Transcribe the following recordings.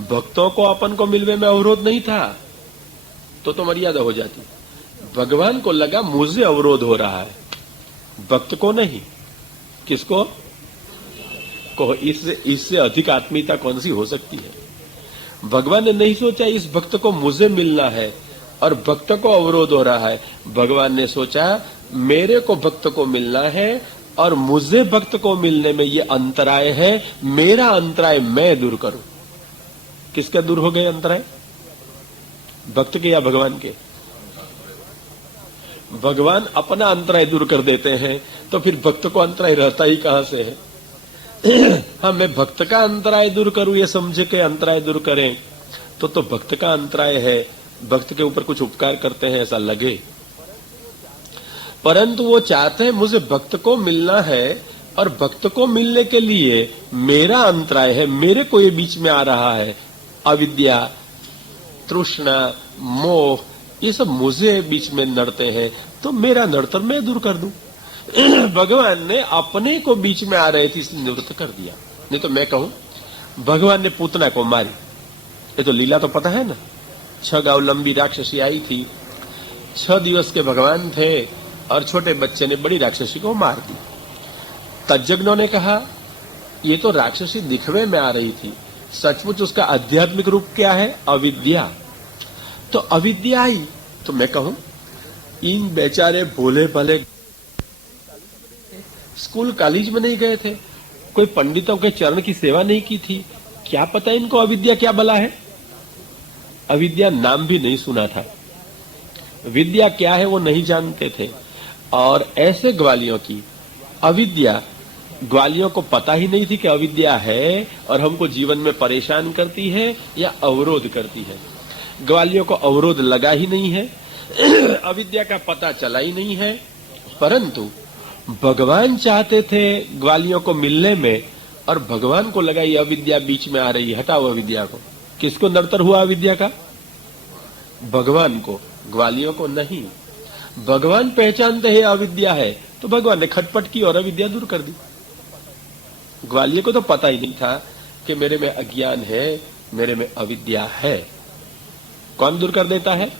भक्तों को अपन को मिलने में अवरोध नहीं था तो मर्यादा हो जाती। भगवान को लगा मुझे अवरोध हो रहा है, भक्त को नहीं। किसको? को इससे अधिक आत्मीयता कौन सी हो सकती है? भगवान ने नहीं सोचा इस भक्त को मुझे मिलना है और भक्त को अवरोध हो रहा है। भगवान ने सोचा मेरे को भक्त को मिलना है और मुझे भक्त को मिलने में ये अंतराय है, मेरा अंतराय मैं दूर करूं। किसके दूर हो गए अंतराय? भक्त के या भगवान के? भगवान अपना अंतराय दूर कर देते हैं तो फिर भक्त को अंतराय रहता ही कहां से है? हाँ, मैं भक्त का अंतराय दूर करूं ये समझ के अंतराय दूर करें तो भक्त का अंतराय है, भक्त के ऊपर कुछ उपकार करते हैं ऐसा लगे। परंतु वो चाहते हैं मुझे भक्त को मिलना है और भक्त को मिलने के लिए मेरा अंतराय है, मेरे को ये बीच में आ रहा है। अविद्या, तृष्णा, मोह, ये सब मुझे बीच में नड़ते हैं तो मेरा नड़तर मैं दूर कर दूं। भगवान ने अपने को बीच में आ रहे थे इसलिए निवृत्त कर दिया। नहीं तो मैं कहूं भगवान ने पूतना को मारी, ये तो लीला तो पता है ना। 6 गांव लंबी राक्षसी आई थी, 6 दिवस के भगवान थे और छोटे बच्चे ने बड़ी राक्षसी को मार दी। तज्ज्ञों ने कहा ये तो राक्षसी दिखवे में आ रही थी, सचमुच उसका आध्यात्मिक रूप क्या है? अविद्या। तो अविद्या आई। तो मैं कहूं इन बेचारे भोले भले स्कूल कॉलेज में नहीं गए थे, कोई पंडितों के चरण की सेवा नहीं की थी, क्या पता इनको अविद्या क्या बला है? अविद्या नाम भी नहीं सुना था, विद्या क्या है वो नहीं जानते थे। और ऐसे ग्वालियों की अविद्या, ग्वालियों को पता ही नहीं थी कि अविद्या है और हमको जीवन में परेशान करती है या अवरोध करती है। ग्वालियों को अवरोध लगा ही नहीं है, अविद्या का पता चला ही नहीं है। परंतु भगवान चाहते थे ग्वालियों को मिलने में और भगवान को लगा ये अविद्या बीच में आ रही है, हटाओ अविद्या को। किसको नड़तर हुआ अविद्या का? भगवान को, ग्वालियों को नहीं। भगवान पहचानते हैं अविद्या है तो भगवान ने खटपट की और अविद्या दूर कर दी। ग्वालियों को तो पता ही नहीं था कि मेरे में अज्ञान है, मेरे में अविद्या है। कौन दूर कर देता है?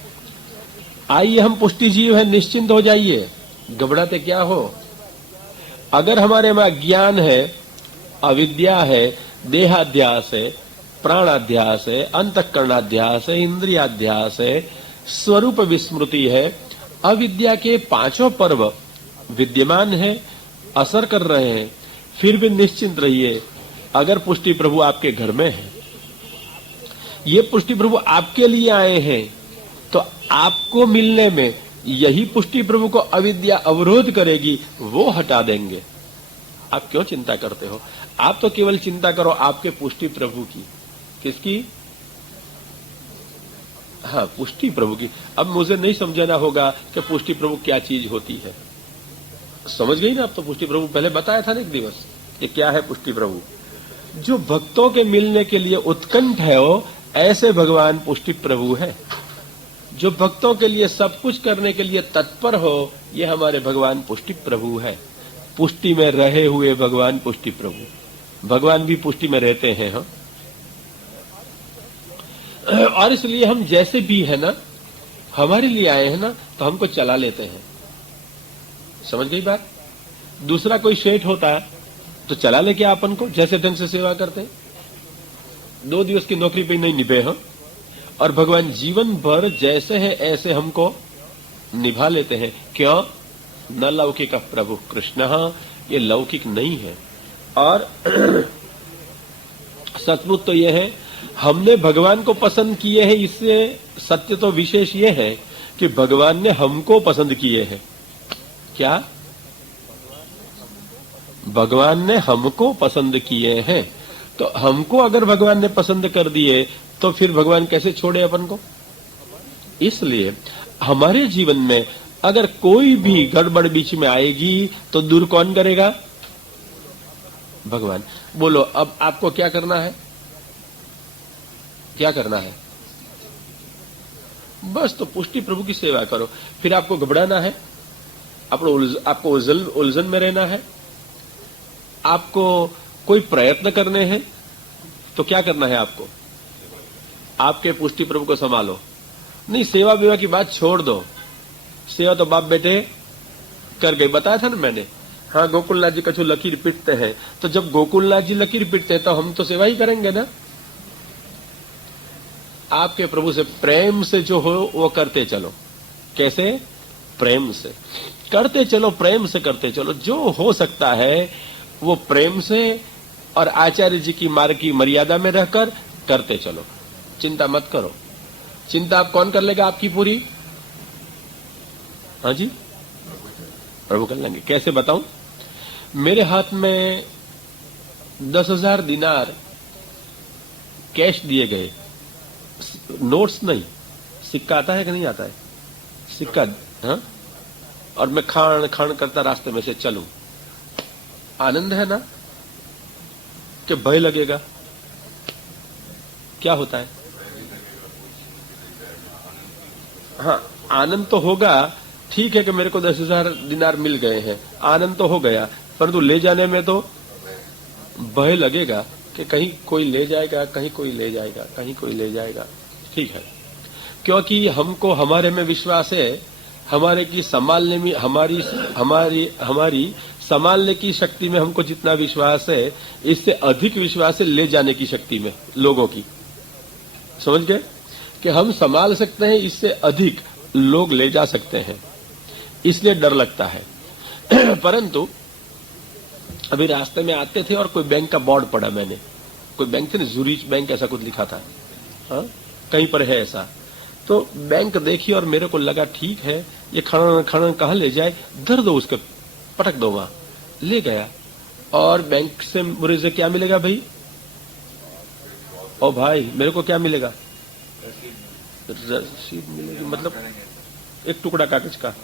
आइए हम पुष्टि जीव है, निश्चिंत हो जाइए, घबराते क्या हो। अगर हमारे में अज्ञान है, अविद्या है, देहाध्यास है, प्राणाध्यास है, अंतःकरणाध्यास है, इंद्रियाध्यास है, स्वरूप विस्मृति है, अविद्या के 5 पर्व विद्यमान है, असर कर रहे हैं, फिर भी निश्चिंत रहिए। अगर पुष्टि प्रभु आपके घर में है, ये पुष्टि प्रभु आपके लिए आए हैं तो आपको मिलने में यही पुष्टि प्रभु को अविद्या अवरोध करेगी, वो हटा देंगे। आप क्यों चिंता करते हो? आप तो केवल चिंता करो आपके पुष्टि प्रभु की। किसकी? हाँ, पुष्टि प्रभु की। अब मुझे नहीं समझाना होगा कि पुष्टि प्रभु क्या चीज होती है, समझ गई ना? अब तो पुष्टि प्रभु पहले बताया था ना एक दिवस कि क्या है पुष्टि प्रभु। जो भक्तों के मिलने के लिए उत्कंठ है वो ऐसे भगवान पुष्टि प्रभु है। जो भक्तों के लिए सब कुछ करने के लिए तत्पर हो, ये हमारे भगवान पुष्टि प्रभु है। पुष्टि में रहे हुए भगवान पुष्टि प्रभु। भगवान भी पुष्टि में रहते हैं। हाँ, और इसलिए हम जैसे भी है ना, हमारे लिए आए हैं ना, तो हमको चला लेते हैं। समझ गई बात? दूसरा कोई सेठ होता है तो चला ले क्या अपन को, जैसे ढंग से सेवा करते हैं। 2 दिवस की नौकरी पे नहीं निभे हम, और भगवान जीवन भर जैसे है ऐसे हमको निभा लेते हैं। क्यों? न लौकिक प्रभु कृष्ण, ये लौकिक नहीं है। और सचमुच तो ये है हमने भगवान को पसंद किए हैं। इससे सत्य तो विशेष ये है कि भगवान ने हमको पसंद किए हैं। क्या? भगवान ने हमको पसंद किए हैं। तो हमको अगर भगवान ने पसंद कर दिए तो फिर भगवान कैसे छोड़े अपन को? इसलिए हमारे जीवन में अगर कोई भी गड़बड़ बीच में आएगी तो दूर कौन करेगा? भगवान। बोलो अब आपको क्या करना है? क्या करना है? बस तो पुष्टि प्रभु की सेवा करो। फिर आपको घबराना है? आपको उलझन में रहना है? आपको कोई प्रयत्न करने हैं? तो क्या करना है आपको? आपके पुष्टि प्रभु को संभालो। नहीं, सेवा विवाह की बात छोड़ दो, सेवा तो बाप बेटे कर गए, बताया था ना मैंने। हाँ, गोकुलनाथ जी कछु लकीर पीटते हैं, तो जब गोकुलनाथ जी लकीर पीटते हैं तो हम तो सेवा ही करेंगे ना। आपके प्रभु से प्रेम से जो हो वो करते चलो। कैसे? प्रेम से करते चलो, प्रेम से करते चलो। जो हो सकता है वो प्रेम से और आचार्य जी की मार्ग की मर्यादा में रहकर करते चलो। चिंता मत करो। चिंता आप कौन कर लेगा आपकी पूरी? हाँ जी, प्रभु कर लेंगे। कैसे बताऊं? मेरे हाथ में 10,000 दिनार कैश दिए गए, नोट्स नहीं, सिक्का आता है कि नहीं आता है? सिक्का, हाँ। और मैं खान खान करता रास्ते में से चलूं, आनंद है ना कि भय लगेगा? क्या होता है? हाँ, आनंद तो होगा। ठीक है कि मेरे को 10,000 दिनार मिल गए हैं, आनंद तो हो गया, परंतु ले जाने में तो भय लगेगा कि कहीं कोई ले जाएगा, कहीं कोई ले जाएगा, कहीं कोई ले जाएगा। ठीक है, क्योंकि हमको हमारे में विश्वास है, हमारे की संभालने में हमारी संभालने की शक्ति में हमको जितना विश्वास है, इससे अधिक विश्वास है ले जाने की शक्ति में लोगों की। समझ गए कि हम संभाल सकते हैं, इससे अधिक लोग ले जा सकते हैं, इसलिए डर लगता है। परंतु अभी रास्ते में आते थे और कोई बैंक का बोर्ड पढ़ा मैंने, कोई बैंक थे ना, जूरिच बैंक ऐसा कुछ लिखा था, हाँ कहीं पर है ऐसा। तो बैंक देखी और मेरे को लगा ठीक है, ये खाना खाना कहाँ ले जाए, धर दो उसके, पटक दो वहां। ले गया और बैंक से मुझे क्या मिलेगा भाई? ओ भाई, मेरे को क्या मिलेगा? रसीद मिलेगी, मतलब एक टुकड़ा कागज का।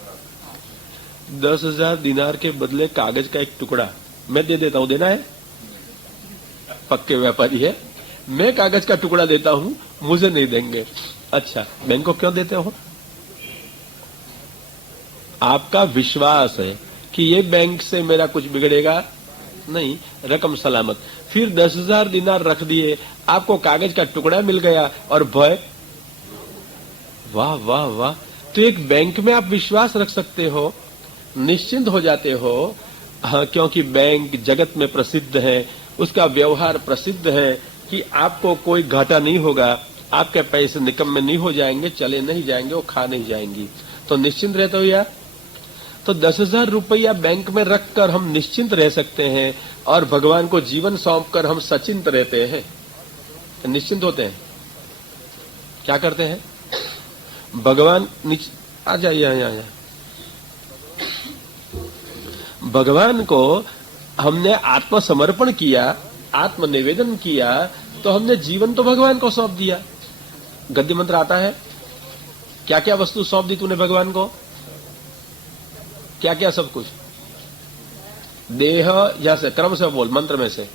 10,000 दिनार के बदले कागज का एक टुकड़ा मैं दे देता हूं। देना है? पक्के व्यापारी है, मैं कागज का टुकड़ा देता हूं, मुझे नहीं देंगे। अच्छा, बैंक को क्यों देते हो? आपका विश्वास है कि ये बैंक से मेरा कुछ बिगड़ेगा नहीं, रकम सलामत। फिर 10,000 दिनार रख दिए, आपको कागज का टुकड़ा मिल गया और भय। वाह वाह वाह! तो एक बैंक में आप विश्वास रख सकते हो, निश्चिंत हो जाते हो। हाँ, क्योंकि बैंक जगत में प्रसिद्ध है, उसका व्यवहार प्रसिद्ध है कि आपको कोई घाटा नहीं होगा, आपके पैसे निकम्मे नहीं हो जाएंगे, चले नहीं जाएंगे, वो खा नहीं जाएंगी, तो निश्चिंत रहते हो यार। तो 10,000 रुपया बैंक में रखकर हम निश्चिंत रह सकते हैं और भगवान को जीवन सौंपकर हम सचिंत रहते हैं, निश्चिंत होते हैं। क्या करते हैं? भगवान आ जाइए यहाँ। भगवान को हमने आत्मसमर्पण किया, आत्मनिवेदन किया, तो हमने जीवन तो भगवान को सौंप दिया। गद्य मंत्र आता है, क्या क्या वस्तु सौंप दी तूने भगवान को? क्या क्या? सब कुछ। देह, यहां से क्रम से बोल, मंत्र में से।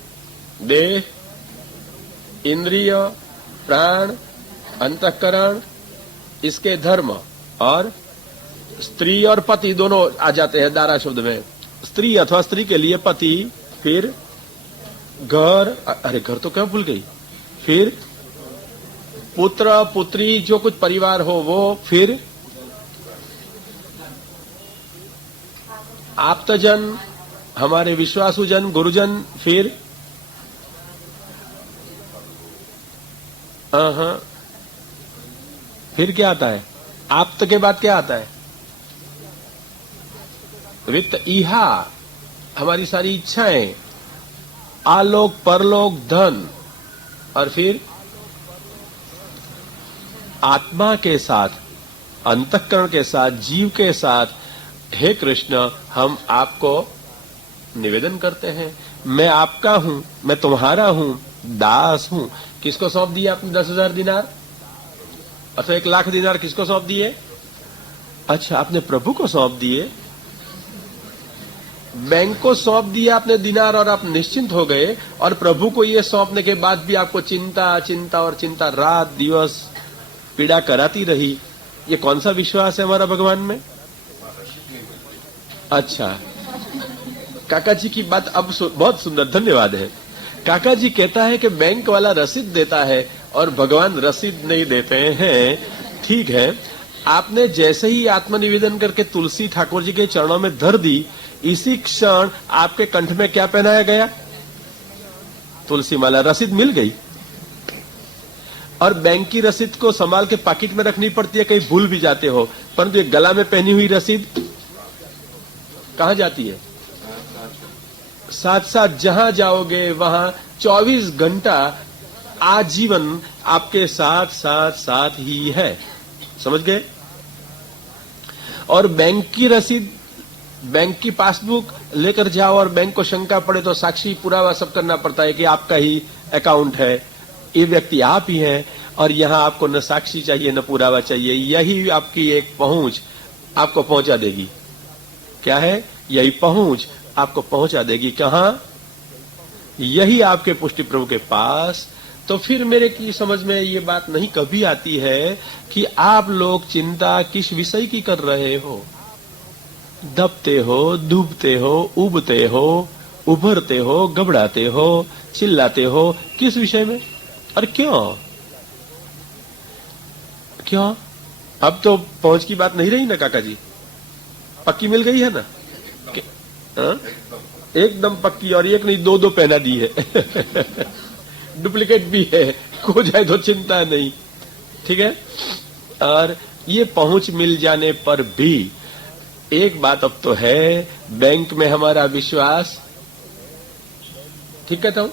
देह, इंद्रिय, प्राण, अंतःकरण, इसके धर्म, और स्त्री और पति दोनों आ जाते हैं दारा शब्द में। स्त्री अथवा स्त्री के लिए पति, फिर घर, अरे घर तो क्या भूल गई, फिर पुत्र पुत्री, जो कुछ परिवार हो वो, फिर आप्तजन, हमारे विश्वासुजन, गुरुजन, फिर फिर क्या आता है? आप्त के बाद क्या आता है? वित्त, इहा, हमारी सारी इच्छाएं, आलोक, परलोक, धन, और फिर आत्मा के साथ, अंतःकरण के साथ, जीव के साथ, हे कृष्ण, हम आपको निवेदन करते हैं, मैं आपका हूं, मैं तुम्हारा हूं, दास हूं। किसको सौंप दिया आपने 10,000 दिनार अथवा 1,00,000 दिनार? किसको सौंप दिए? अच्छा, आपने प्रभु को सौंप दिए, बैंक को सौंप दिया आपने दिनार, और आप निश्चिंत हो गए। और प्रभु को ये सौंपने के बाद भी आपको चिंता चिंता और चिंता रात दिवस पीड़ा कराती रही। ये कौन सा विश्वास है हमारा भगवान में? अच्छा, काका जी की बात अब बहुत सुंदर, धन्यवाद है। काका जी कहता है कि बैंक वाला रसीद देता है और भगवान रसीद नहीं देते हैं। ठीक है, आपने जैसे ही आत्मनिवेदन करके तुलसी ठाकुर जी के चरणों में धर दी, इसी क्षण आपके कंठ में क्या पहनाया गया? तुलसी माला। रसीद मिल गई। और बैंक की रसीद को संभाल के पॉकेट में रखनी पड़ती है, कहीं भूल भी जाते हो, परंतु ये गला में पहनी हुई रसीद कहां जाती है? साथ साथ जहां जाओगे वहां 24 घंटा आजीवन आपके साथ साथ साथ ही है। समझ गए? और बैंक की रसीद, बैंक की पासबुक लेकर जाओ और बैंक को शंका पड़े तो साक्षी पुरावा सब करना पड़ता है कि आपका ही अकाउंट है, ये व्यक्ति आप ही हैं, और यहां आपको न साक्षी चाहिए न पुरावा चाहिए। यही आपकी एक पहुंच आपको पहुंचा देगी। क्या है? यही पहुंच आपको पहुंचा देगी। कहां? यही आपके पुष्टि प्रभु के पास। तो फिर मेरे की समझ में ये बात नहीं कभी आती है कि आप लोग चिंता किस विषय की कर रहे हो। दबते हो, डूबते हो, उबते हो, उभरते हो, घबराते हो, चिल्लाते हो, किस विषय में और क्यों? क्यों? अब तो पहुंच की बात नहीं रही ना काका जी, पक्की मिल गई है ना? एकदम पक्की, और एक नहीं दो पहना दी है। डुप्लीकेट भी है, खो जाए तो चिंता नहीं। ठीक है? और ये पहुंच मिल जाने पर भी एक बात अब तो है, बैंक में हमारा विश्वास, ठीक कहता हूं?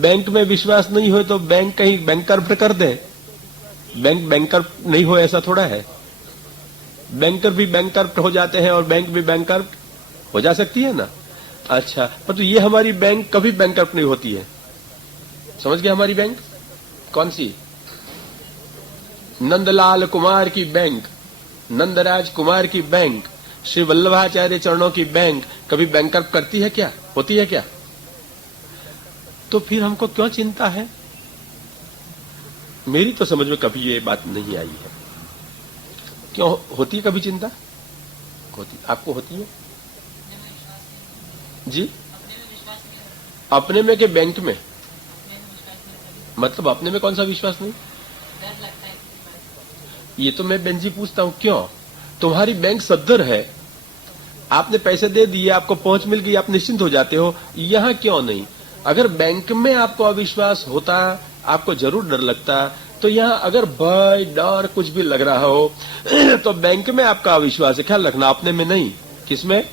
बैंक में विश्वास नहीं हो तो बैंक कहीं बैंकरप्ट कर दे। बैंक बैंकरप्ट नहीं हो ऐसा थोड़ा है। बैंकर भी बैंकरप्ट हो जाते हैं और बैंक भी बैंकरप्ट हो जा सकती है ना। अच्छा, पर तो ये हमारी बैंक कभी बैंकरप्ट नहीं होती है। समझ गए? हमारी बैंक कौन सी? नंदलाल कुमार की बैंक, नंदराज कुमार की बैंक, श्री वल्लभाचार्य चरणों की बैंक कभी बैंकरप्ट करती है क्या? होती है क्या? तो फिर हमको क्यों चिंता है? मेरी तो समझ में कभी ये बात नहीं आई है। क्यों होती है कभी चिंता? होती, आपको होती है जी? अपने में के बैंक में? मतलब अपने में कौन सा विश्वास नहीं? ये तो मैं बेंजी पूछता हूं, क्यों? तुम्हारी बैंक सद्धर है, आपने पैसे दे दिए, आपको पहुंच मिल गई, आप निश्चिंत हो जाते हो। यहां क्यों नहीं? अगर बैंक में आपको अविश्वास होता, आपको जरूर डर लगता, तो यहां अगर भय डर कुछ भी लग रहा हो तो बैंक में आपका अविश्वास है। ख्याल रखना, अपने में नहीं। किसमें?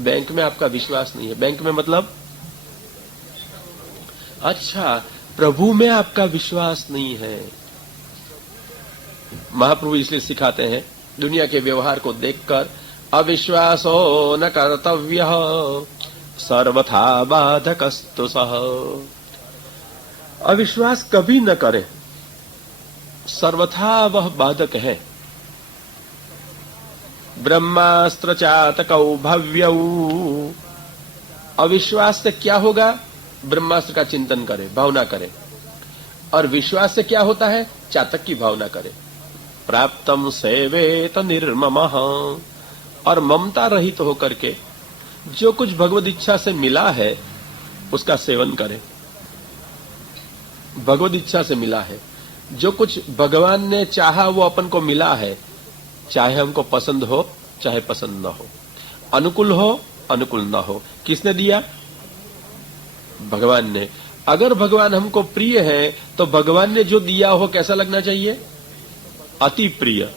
बैंक में आपका विश्वास नहीं है। बैंक में मतलब? अच्छा, प्रभु में आपका विश्वास नहीं है। महाप्रभु इसलिए सिखाते हैं, दुनिया के व्यवहार को देखकर, अविश्वासो न कर्तव्य सर्वथा बाधकस्तु सह। अविश्वास कभी न करे, सर्वथा वह बाधक है। ब्रह्मास्त्र चातकौ भव्यौ। अविश्वास से क्या होगा? ब्रह्मास्त्र का चिंतन करे, भावना करे। और विश्वास से क्या होता है? चातक की भावना करे। प्राप्तम सेवेत निर्ममः। और ममता रहित होकर के जो कुछ भगवद इच्छा से मिला है उसका सेवन करे। भगवद इच्छा से मिला है, जो कुछ भगवान ने चाहा वो अपन को मिला है, चाहे हमको पसंद हो चाहे पसंद न हो, अनुकूल हो अनुकूल न हो। किसने दिया? भगवान ने। अगर भगवान हमको प्रिय है तो भगवान ने जो दिया हो कैसा लगना चाहिए? अति प्रिय।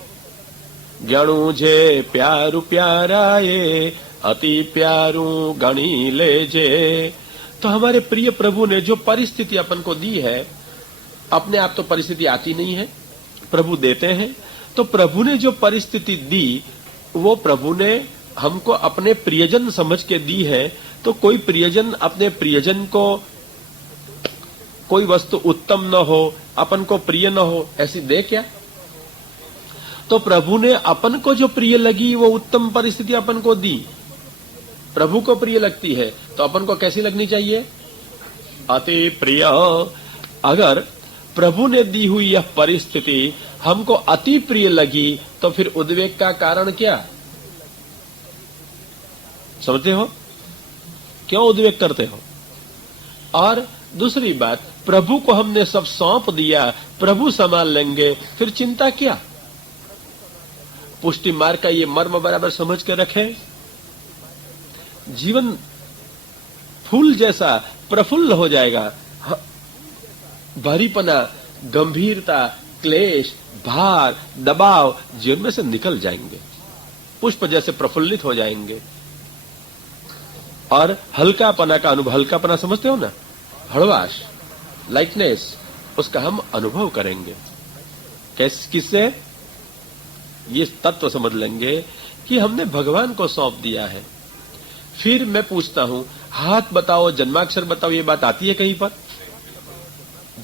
गणु जे प्यारू प्याराए, अति प्यारू गणी ले जे। तो हमारे प्रिय प्रभु ने जो परिस्थिति अपन को दी है, अपने आप तो परिस्थिति आती नहीं है, प्रभु देते हैं। तो प्रभु ने जो परिस्थिति दी, वो प्रभु ने हमको अपने प्रियजन समझ के दी है। तो कोई प्रियजन अपने प्रियजन को कोई वस्तु उत्तम न हो, अपन को प्रिय न हो, ऐसी दे क्या? तो प्रभु ने अपन को जो प्रिय लगी वो उत्तम परिस्थिति अपन को दी। प्रभु को प्रिय लगती है तो अपन को कैसी लगनी चाहिए? अति प्रिय। अगर प्रभु ने दी हुई यह परिस्थिति हमको अति प्रिय लगी तो फिर उद्वेग का कारण क्या? समझते हो? क्यों उद्वेग करते हो? और दूसरी बात, प्रभु को हमने सब सौंप दिया, प्रभु संभाल लेंगे, फिर चिंता क्या? पुष्टि मार्ग का ये मर्म बराबर समझ के रखें। जीवन फूल जैसा प्रफुल्ल हो जाएगा। भारीपना, गंभीरता, क्लेश, भार, दबाव जीवन में से निकल जाएंगे। पुष्प जैसे प्रफुल्लित हो जाएंगे और हल्कापना का अनुभव, हल्कापना समझते हो ना, हड़वाश, लाइटनेस, उसका हम अनुभव करेंगे। किससे? ये तत्व समझ लेंगे कि हमने भगवान को सौंप दिया है। फिर मैं पूछता हूं, हाथ बताओ, जन्माक्षर बताओ, ये बात आती है कहीं पर?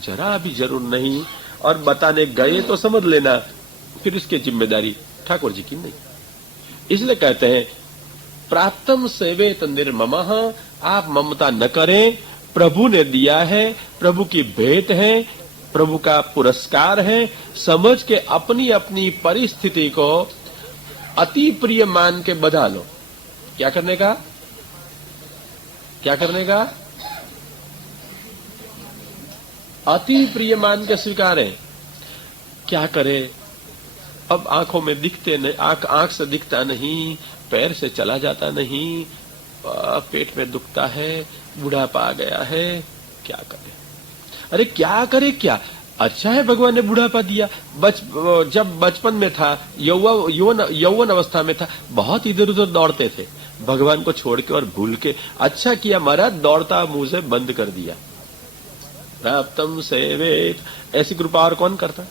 जरा भी जरूर नहीं। और बताने गए तो समझ लेना फिर इसकी जिम्मेदारी ठाकुर जी की नहीं। इसलिए कहते हैं प्राप्तम सेवेत निर्ममः, आप ममता न करें, प्रभु ने दिया है, प्रभु की भेंट है, प्रभु का पुरस्कार है। समझ के अपनी अपनी परिस्थिति को अति प्रिय मान के बधा लो। क्या करने का? क्या करने का? अति प्रिय मान के स्वीकारें। क्या करे? अब आंखों में दिखते नहीं, आंख से दिखता नहीं, पैर से चला जाता नहीं, पेट में दुखता है, बुढ़ापा आ गया है, क्या करे? अरे क्या करे क्या? अच्छा है भगवान ने बुढ़ापा दिया। जब बचपन में था, यौवन अवस्था में था, बहुत इधर उधर दौड़ते थे, भगवान को छोड़ के और भूल के। अच्छा किया महाराज, दौड़ता मुंह से बंद कर दिया। प्राप्तम सेवेत, ऐसी कृपा और कौन करता?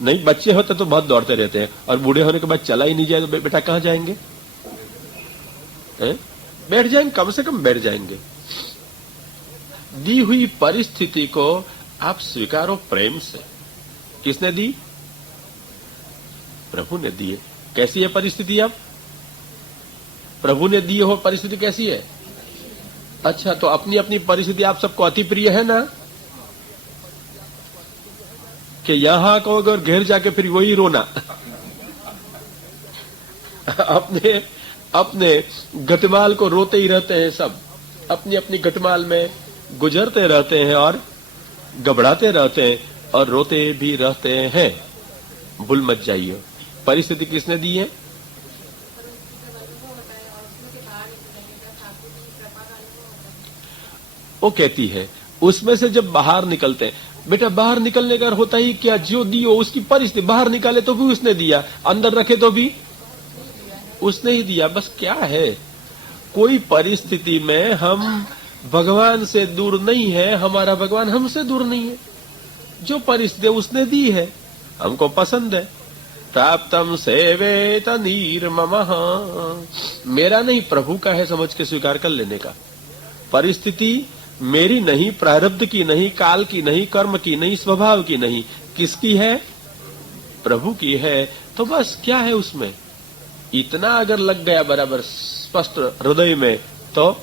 नहीं, बच्चे होते तो बहुत दौड़ते रहते हैं, और बूढ़े होने के बाद चला ही नहीं जाए तो बेटा कहां जाएंगे? बैठ जाएंगे, कम से कम बैठ जाएंगे। दी हुई परिस्थिति को आप स्वीकारो प्रेम से। किसने दी? प्रभु ने दी है। कैसी है परिस्थिति? अब प्रभु ने दी हो परिस्थिति कैसी है? अच्छा, तो अपनी अपनी परिस्थिति आप सबको अति प्रिय है ना, कि यहां को अगर घर जाके फिर वही रोना। अपने अपने गटमाल को रोते ही रहते हैं सब, अपनी अपनी गटमाल में गुजरते रहते हैं और घबराते रहते हैं और रोते भी रहते हैं। भूल मत जाइए, परिस्थिति किसने दी है? वो कहती है उसमें से जब बाहर निकलते हैं, बेटा बाहर निकलने का होता ही क्या? जो दियो उसकी परिस्थिति, बाहर निकाले तो भी उसने दिया, अंदर रखे तो भी उसने ही दिया। बस क्या है, कोई परिस्थिति में हम भगवान से दूर नहीं है, हमारा भगवान हमसे दूर नहीं है। जो परिस्थिति उसने दी है, हमको पसंद है। प्राप्तम सेवेत निर्ममः, मेरा नहीं प्रभु का है, समझ के स्वीकार कर लेने का। परिस्थिति मेरी नहीं, प्रारब्ध की नहीं, काल की नहीं, कर्म की नहीं, स्वभाव की नहीं, किसकी है? प्रभु की है। तो बस क्या है उसमें? इतना अगर लग गया बराबर स्पष्ट हृदय में तो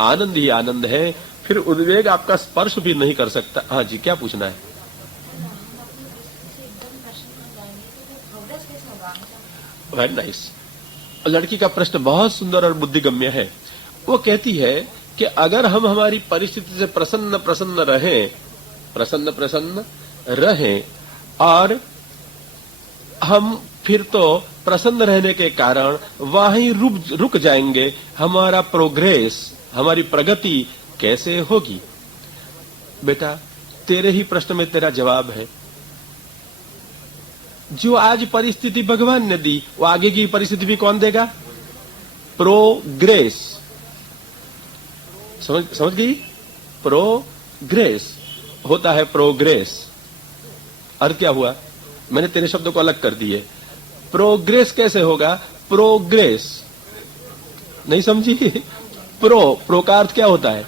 आनंद ही आनंद है। फिर उद्वेग आपका स्पर्श भी नहीं कर सकता। हाँ जी, क्या पूछना है? Very nice. लड़की का प्रश्न बहुत सुंदर और बुद्धिगम्य है। वो कहती है कि अगर हम हमारी परिस्थिति से प्रसन्न प्रसन्न रहें और हम फिर तो प्रसन्न रहने के कारण वहीं रुक जाएंगे, हमारा प्रोग्रेस, हमारी प्रगति कैसे होगी? बेटा तेरे ही प्रश्न में तेरा जवाब है। जो आज परिस्थिति भगवान ने दी, वो आगे की परिस्थिति भी कौन देगा? प्रोग्रेस। समझ गई? प्रोग्रेस होता है, प्रोग्रेस। अर्थ क्या हुआ? मैंने तेरे शब्दों को अलग कर दिए। प्रोग्रेस कैसे होगा? प्रोग्रेस नहीं समझी? प्रो का अर्थ क्या होता है?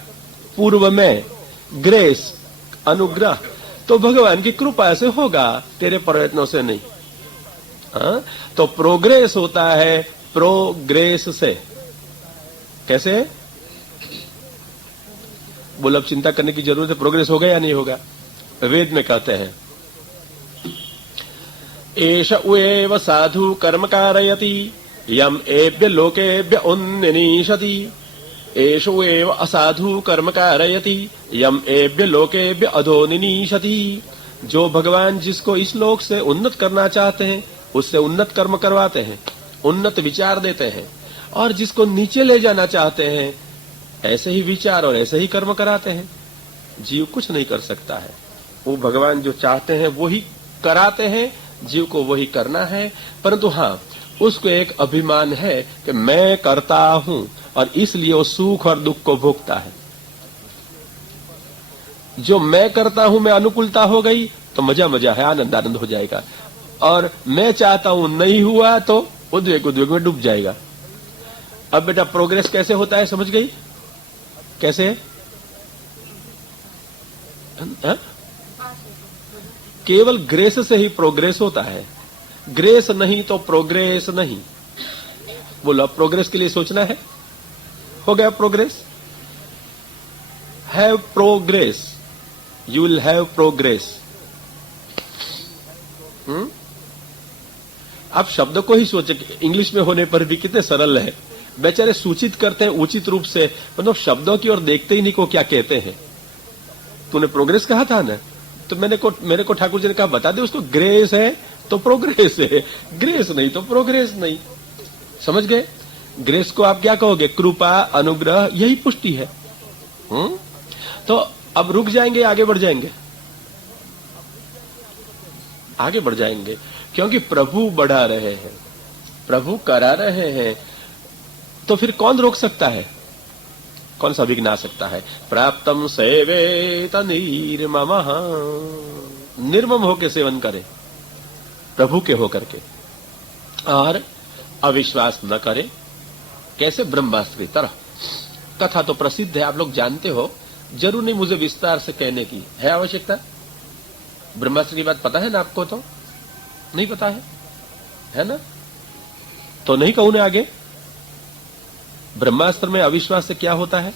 पूर्व में, ग्रेस अनुग्रह। तो भगवान की कृपा से होगा, तेरे प्रयत्नों से नहीं। हाँ? तो प्रोग्रेस होता है प्रोग्रेस से। कैसे? बोल, अब चिंता करने की जरूरत है, प्रोग्रेस होगा या नहीं होगा? वेद में कहते हैं एष उएव साधु कर्म कारयति यम एभ्य लोकेभ्य उन्निशति एषो एव असाधु कर्म कारयति यम एभ्य लोकेभ्य अधो निनीशति। जो भगवान जिसको इस लोक से उन्नत करना चाहते हैं उससे उन्नत कर्म करवाते हैं, उन्नत विचार देते हैं, और जिसको नीचे ले जाना चाहते हैं ऐसे ही विचार और ऐसे ही कर्म कराते हैं। जीव कुछ नहीं कर सकता है, वो भगवान जो चाहते हैं वो ही कराते हैं, जीव को वही करना है। परंतु हाँ, उसको एक अभिमान है कि मैं करता हूं, और इसलिए वो सुख और दुख को भोगता है। जो मैं करता हूं में अनुकूलता हो गई तो मजा मजा है, आनंद आनंद हो जाएगा, और मैं चाहता हूं नहीं हुआ तो उद्वेग उद्वेग में डूब जाएगा। अब बेटा प्रोग्रेस कैसे होता है, समझ गई कैसे? केवल ग्रेस से ही प्रोग्रेस होता है, ग्रेस नहीं तो प्रोग्रेस नहीं। बोलो अब प्रोग्रेस के लिए सोचना है, हो गया progress. Have progress, you will have progress. आप शब्द को ही सोचे, इंग्लिश में होने पर भी कितने सरल है, बेचारे सूचित करते हैं उचित रूप से, मतलब शब्दों की ओर देखते ही नहीं को क्या कहते हैं। तूने प्रोग्रेस कहा था ना, तो मेरे को ठाकुर जी ने कहा बता दे उसको, ग्रेस है तो प्रोग्रेस है, ग्रेस नहीं तो प्रोग्रेस नहीं। समझ गए? ग्रेस को आप क्या कहोगे? कृपा, अनुग्रह, यही पुष्टि है। तो अब रुक जाएंगे, आगे बढ़ जाएंगे? आगे बढ़ जाएंगे, क्योंकि प्रभु बढ़ा रहे हैं, प्रभु करा रहे हैं, तो फिर कौन रोक सकता है? कौन सा विघ्न आ सकता है? प्राप्तम सेवेत निर्ममः, निर्मम होकर सेवन करे, प्रभु के होकर के, और अविश्वास न करे। कैसे? ब्रह्मास्त्र की तरह। कथा तो प्रसिद्ध है, आप लोग जानते हो, जरूर नहीं मुझे विस्तार से कहने की है आवश्यकता। ब्रह्मास्त्र की बात पता है ना आपको? तो नहीं पता है ना? तो नहीं कहूं ना आगे। ब्रह्मास्त्र में अविश्वास से क्या होता है?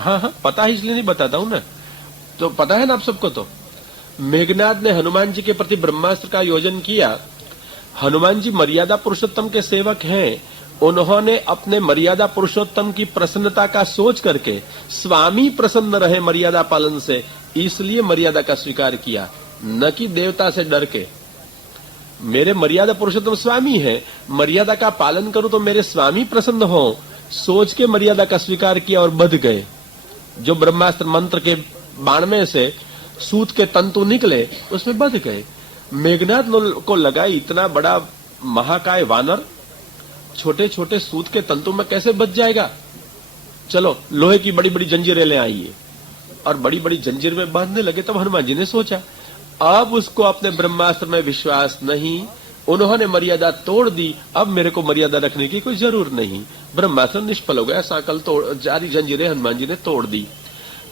हाँ, पता है इसलिए नहीं बताता हूं ना, तो पता है ना आप सबको। तो मेघनाद ने हनुमान जी के प्रति ब्रह्मास्त्र का योजन किया। हनुमान जी मर्यादा पुरुषोत्तम के सेवक हैं, उन्होंने अपने मर्यादा पुरुषोत्तम की प्रसन्नता का सोच करके, स्वामी प्रसन्न रहे मर्यादा पालन से, इसलिए मर्यादा का स्वीकार किया, न कि देवता से डर के। मेरे मर्यादा पुरुषोत्तम स्वामी है, मर्यादा का पालन करूं तो मेरे स्वामी प्रसन्न हो, सोच के मर्यादा का स्वीकार किया और बध गए। जो ब्रह्मास्त्र मंत्र के बाण में से सूत के तंतु निकले, उसमें बध गए। मेघनाद को लगा इतना बड़ा महाकाय वानर छोटे छोटे सूत के तंतु में कैसे बच जाएगा, चलो लोहे की बड़ी बड़ी जंजीरें ले आइए, और बड़ी बड़ी जंजीर में बांधने लगे। तब हनुमान जी ने सोचा, अब उसको अपने ब्रह्मास्त्र में विश्वास नहीं, उन्होंने मर्यादा तोड़ दी, अब मेरे को मर्यादा रखने की कोई जरूर नहीं। ब्रह्मास्त्र निष्फल हो गया, सांकल तोड़, जारी जंजीरें हनुमान जी ने तोड़ दी।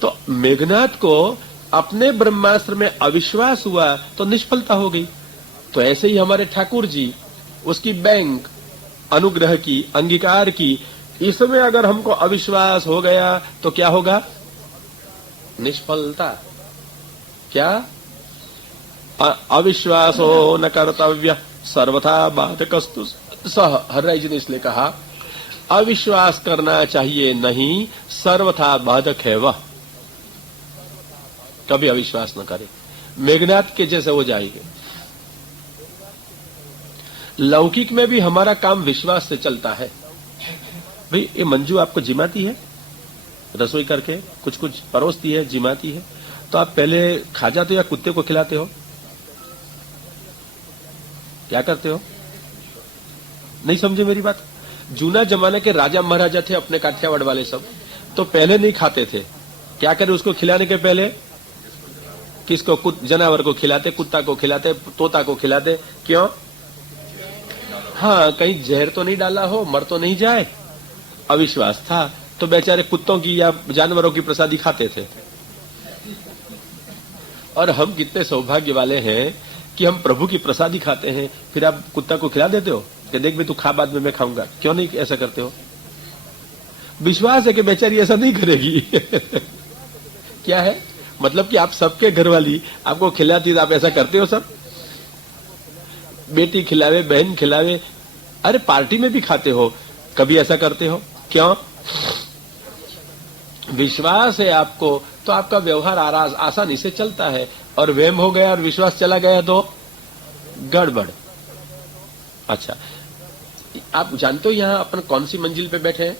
तो मेघनाद को अपने ब्रह्मास्त्र में अविश्वास हुआ तो निष्फलता हो गई। तो ऐसे ही हमारे ठाकुर जी, उसकी बैंक अनुग्रह की, अंगीकार की, इसमें अगर हमको अविश्वास हो गया तो क्या होगा? निष्फलता। क्या? अविश्वासो न कर्तव्य सर्वथा बाधकस्तु सह। हर्राई जी ने इसलिए कहा अविश्वास करना चाहिए नहीं, सर्वथा बाधक है वह। कभी अविश्वास न करे, मेघनाद के जैसे हो जाएंगे। लौकिक में भी हमारा काम विश्वास से चलता है। भाई ये मंजू आपको जिमाती है, रसोई करके कुछ कुछ परोसती है, जिमाती है, तो आप पहले खा जाते हो या कुत्ते को खिलाते हो? क्या करते हो? नहीं समझे मेरी बात? जूना जमाने के राजा महाराजा थे अपने काठियावाड़ वाले सब, तो पहले नहीं खाते थे। क्या करे उसको खिलाने के पहले? किसको? जानवर को खिलाते, कुत्ता को खिलाते, तोता को खिलाते। क्यों? हाँ, कहीं जहर तो नहीं डाला हो, मर तो नहीं जाए। अविश्वास था तो बेचारे कुत्तों की या जानवरों की प्रसादी खाते थे। और हम कितने सौभाग्य वाले हैं कि हम प्रभु की प्रसादी खाते हैं। फिर आप कुत्ता को खिला देते हो कि देख भी तू खा, बाद में मैं खाऊंगा। क्यों नहीं ऐसा करते हो? विश्वास है कि बेचारी ऐसा नहीं करेगी। क्या है मतलब कि आप सबके घर वाली आपको खिलाती तो आप ऐसा करते हो? सब बेटी खिलावे, बहन खिलावे, अरे पार्टी में भी खाते हो, कभी ऐसा करते हो? क्यों? विश्वास है आपको तो आपका व्यवहार आसानी से चलता है, और वहम हो गया और विश्वास चला गया तो गड़बड़। अच्छा, आप जानते हो यहां अपन कौन सी मंजिल पे बैठे हैं?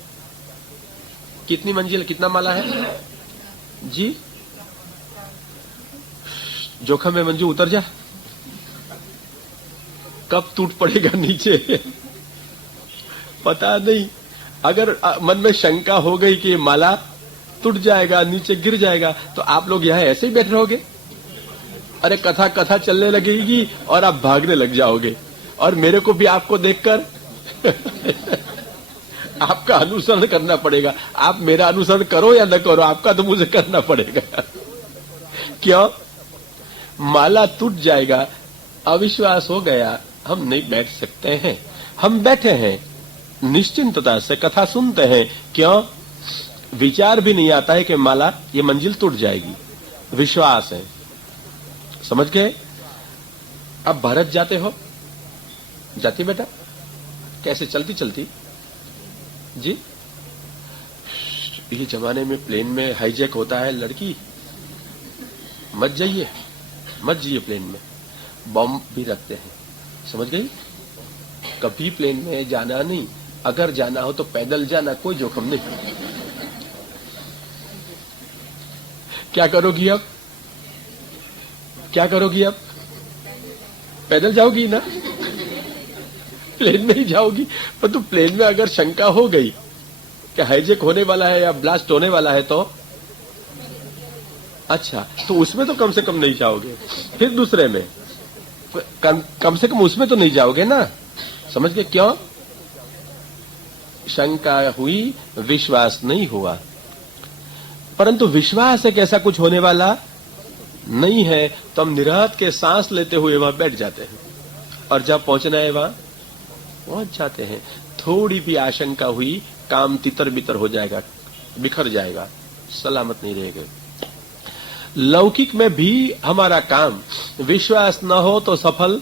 कितनी मंजिल, कितना माला है जी? जोखम है मंजू, उतर जा, कब टूट पड़ेगा नीचे पता नहीं। अगर मन में शंका हो गई कि माला टूट जाएगा, नीचे गिर जाएगा, तो आप लोग यहां ऐसे ही बैठ रहोगे? अरे कथा कथा चलने लगेगी और आप भागने लग जाओगे, और मेरे को भी आपको देखकर आपका अनुसरण करना पड़ेगा। आप मेरा अनुसरण करो या न करो, आपका तो मुझे करना पड़ेगा। क्यों? माला टूट जाएगा, अविश्वास हो गया, हम नहीं बैठ सकते हैं। हम बैठे हैं निश्चिंतता से, कथा सुनते हैं। क्यों? विचार भी नहीं आता है कि माला, ये मंजिल टूट जाएगी। विश्वास है। समझ गए? अब भारत जाते हो? जाती बेटा? कैसे? चलती चलती जी? ये जमाने में प्लेन में हाईजैक होता है, लड़की मत जाइए, मत जाइए प्लेन में, बम भी रखते हैं। समझ गई? कभी प्लेन में जाना नहीं, अगर जाना हो तो पैदल जाना, कोई जोखम नहीं। क्या करोगी अब? क्या करोगी अब? पैदल जाओगी ना? प्लेन में ही जाओगी। पर तो प्लेन में अगर शंका हो गई कि हाईजैक होने वाला है या ब्लास्ट होने वाला है तो अच्छा, तो उसमें तो कम से कम नहीं जाओगे। फिर दूसरे में कम से कम उसमें तो नहीं जाओगे ना। समझ गए? क्यों? शंका हुई, विश्वास नहीं हुआ। परंतु विश्वास है कि ऐसा कुछ होने वाला नहीं है, तो हम निराहत के सांस लेते हुए वहां बैठ जाते हैं, और जब पहुंचना है वहां पहुंच जाते हैं। थोड़ी भी आशंका हुई, काम तितर बितर हो जाएगा, बिखर जाएगा, सलामत नहीं रहेगा। लौकिक में भी हमारा काम विश्वास न हो तो सफल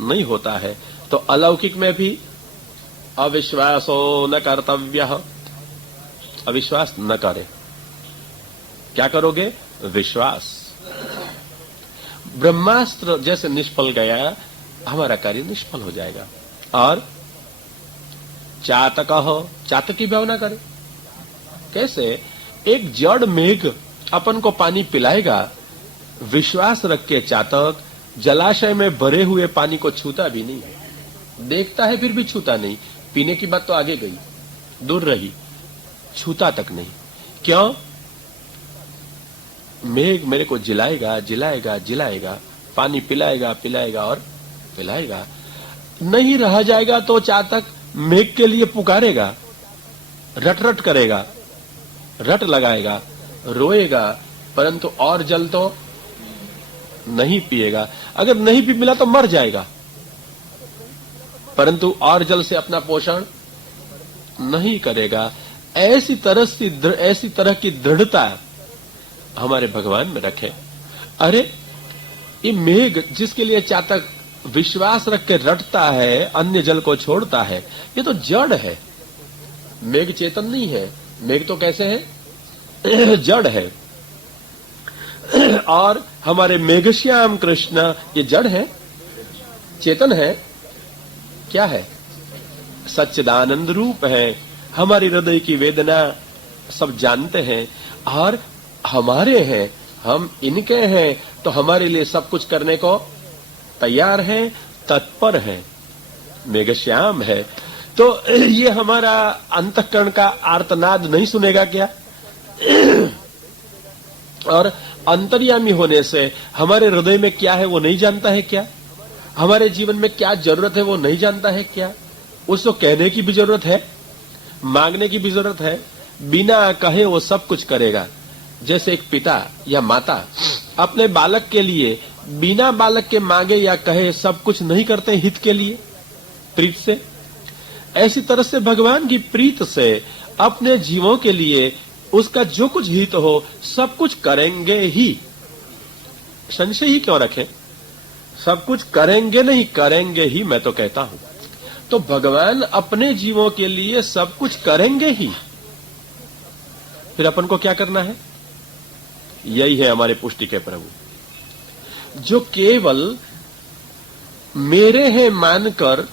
नहीं होता है, तो अलौकिक में भी अविश्वासो न कर्तव्यः, अविश्वास न करे। क्या करोगे? विश्वास। ब्रह्मास्त्र जैसे निष्फल गया, हमारा कार्य निष्फल हो जाएगा। और चातक हो, चातक की भावना करे। कैसे? एक जड़ मेघ अपन को पानी पिलाएगा, विश्वास रख के चातक जलाशय में भरे हुए पानी को छूता भी नहीं है। देखता है फिर भी छूता नहीं। पीने की बात तो आगे गई, दूर रही, छूता तक नहीं। क्यों? मेघ मेरे को जिलाएगा, जिलाएगा, जिलाएगा, पानी पिलाएगा, पिलाएगा और पिलाएगा। नहीं रहा जाएगा तो चातक मेघ के लिए पुकारेगा, रट रट करेगा, रट लगाएगा, रोएगा, परंतु और जल तो नहीं पिएगा। अगर नहीं भी मिला तो मर जाएगा, परंतु और जल से अपना पोषण नहीं करेगा। ऐसी तरह की दृढ़ता हमारे भगवान में रखें। अरे ये मेघ जिसके लिए चातक विश्वास रख के रटता है, अन्य जल को छोड़ता है, ये तो जड़ है। मेघ चेतन नहीं है। मेघ तो कैसे है? जड़ है। और हमारे मेघश्याम कृष्ण ये जड़ है, चेतन है। क्या है? सच्चिदानंद रूप है। हमारी हृदय की वेदना सब जानते हैं और हमारे हैं, हम इनके हैं, तो हमारे लिए सब कुछ करने को तैयार हैं, तत्पर हैं। मेघश्याम है तो ये हमारा अंतःकरण का आर्तनाद नहीं सुनेगा क्या? और अंतर्यामी होने से हमारे हृदय में क्या है वो नहीं जानता है क्या? हमारे जीवन में क्या जरूरत है वो नहीं जानता है क्या? उसको कहने की भी जरूरत है, मांगने की भी जरूरत है। बिना कहे वो सब कुछ करेगा। जैसे एक पिता या माता अपने बालक के लिए बिना बालक के मांगे या कहे सब कुछ नहीं करते हित के लिए, प्रीत से। ऐसी तरह से भगवान की प्रीत से अपने जीवों के लिए उसका जो कुछ हित हो सब कुछ करेंगे ही। संशय ही क्यों रखें? सब कुछ करेंगे नहीं, करेंगे ही, मैं तो कहता हूं। तो भगवान अपने जीवों के लिए सब कुछ करेंगे ही, फिर अपन को क्या करना है? यही है हमारे पुष्टि के प्रभु, जो केवल मेरे हैं मानकर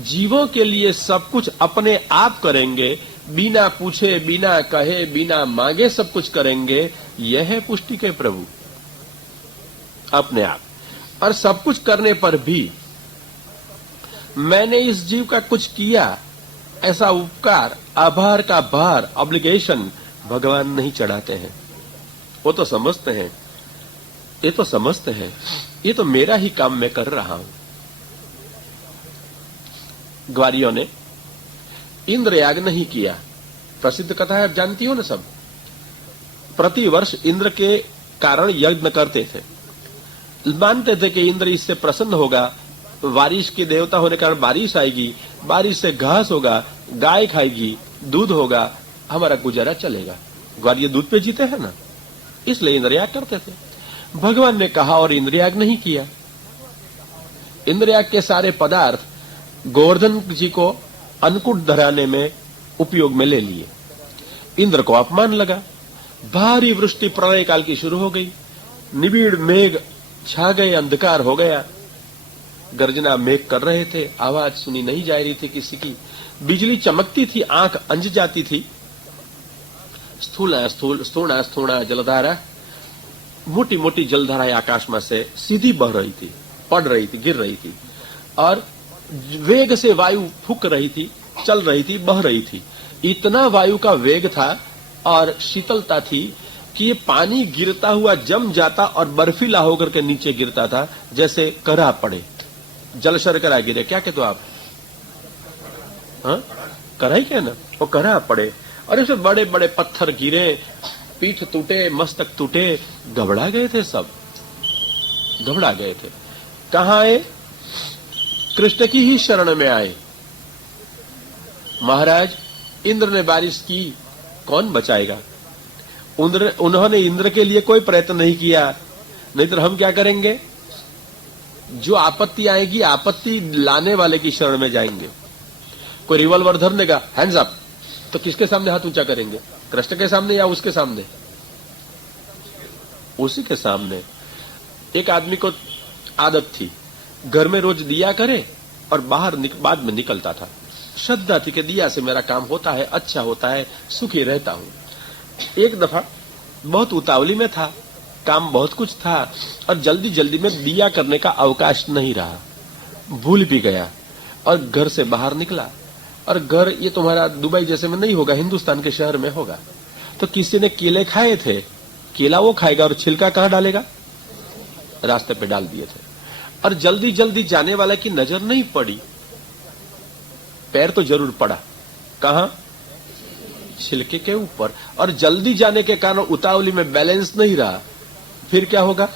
जीवों के लिए सब कुछ अपने आप करेंगे, बिना पूछे, बिना कहे, बिना मांगे सब कुछ करेंगे। यह है पुष्टि के प्रभु, अपने आप। और सब कुछ करने पर भी मैंने इस जीव का कुछ किया, ऐसा उपकार, आभार का भार, ऑब्लिगेशन भगवान नहीं चढ़ाते हैं। वो तो समझते हैं, ये तो समझते हैं, ये तो मेरा ही काम मैं कर रहा हूं। ग्वारियों ने इंद्रयाग नहीं किया, प्रसिद्ध कथा है, आप जानती हो ना सब। प्रतिवर्ष इंद्र के कारण यज्ञ करते थे, मानते थे कि इंद्र इससे प्रसन्न होगा, बारिश के देवता होने के कारण बारिश आएगी, बारिश से घास होगा, गाय खाएगी, दूध होगा, हमारा गुजारा चलेगा। ग्वारिय दूध पे जीते हैं ना, इसलिए इंद्रयाग करते थे। भगवान ने कहा और इंद्रयाग नहीं किया। इंद्रयाग के सारे पदार्थ गोवर्धन जी को अन्नकूट धराने में उपयोग में ले लिए। इंद्र को अपमान लगा, भारी वृष्टि प्रलय काल की शुरू हो गई, निबिड़ मेघ छा गए, अंधकार हो गया। गर्जना मेघ कर रहे थे, आवाज सुनी नहीं जा रही थी किसी की, बिजली चमकती थी, आंख अंज जाती थी। स्थूणा जलधारा, मोटी मोटी जलधाराएं आकाश में से सीधी बह रही थी, पड़ रही थी, गिर रही थी, और वेग से वायु फूक रही थी, चल रही थी, बह रही थी। इतना वायु का वेग था और शीतलता थी कि ये पानी गिरता हुआ जम जाता और बर्फीला होकर के नीचे गिरता था, जैसे करा पड़े, जल शर्करा गिरे। क्या कहते हो आप? हाँ, करा ही क्या ना, वो करा पड़े। और इसमें बड़े बड़े पत्थर गिरे, पीठ टूटे, मस्तक टूटे, घबरा गए थे सब, घबरा गए थे। कहां आए? कृष्ण की ही शरण में आए। महाराज, इंद्र ने बारिश की, कौन बचाएगा? उन्होंने इंद्र के लिए कोई प्रयत्न नहीं किया, नहीं तो हम क्या करेंगे? जो आपत्ति आएगी, आपत्ति लाने वाले की शरण में जाएंगे। कोई रिवॉल्वर धरने का, हैंड्स अप, तो किसके सामने हाथ ऊंचा करेंगे? कृष्ण के सामने या उसके सामने? उसी के सामने। एक आदमी को आदत थी, घर में रोज दिया करे और बाहर बाद में निकलता था। श्रद्धा थी कि दिया से मेरा काम होता है, अच्छा होता है, सुखी रहता हूं। एक दफा बहुत उतावली में था, काम बहुत कुछ था और जल्दी जल्दी में दिया करने का अवकाश नहीं रहा, भूल भी गया और घर से बाहर निकला। और घर ये तुम्हारा दुबई जैसे में नहीं होगा, हिंदुस्तान के शहर में होगा। तो किसी ने केले खाए थे, केला वो खाएगा और छिलका कहां डालेगा? रास्ते पे डाल दिए थे। और जल्दी जल्दी जाने वाला की नजर नहीं पड़ी, पैर तो जरूर पड़ा, कहां? छिलके के ऊपर। और जल्दी जाने के कारण उतावली में बैलेंस नहीं रहा, फिर क्या होगा?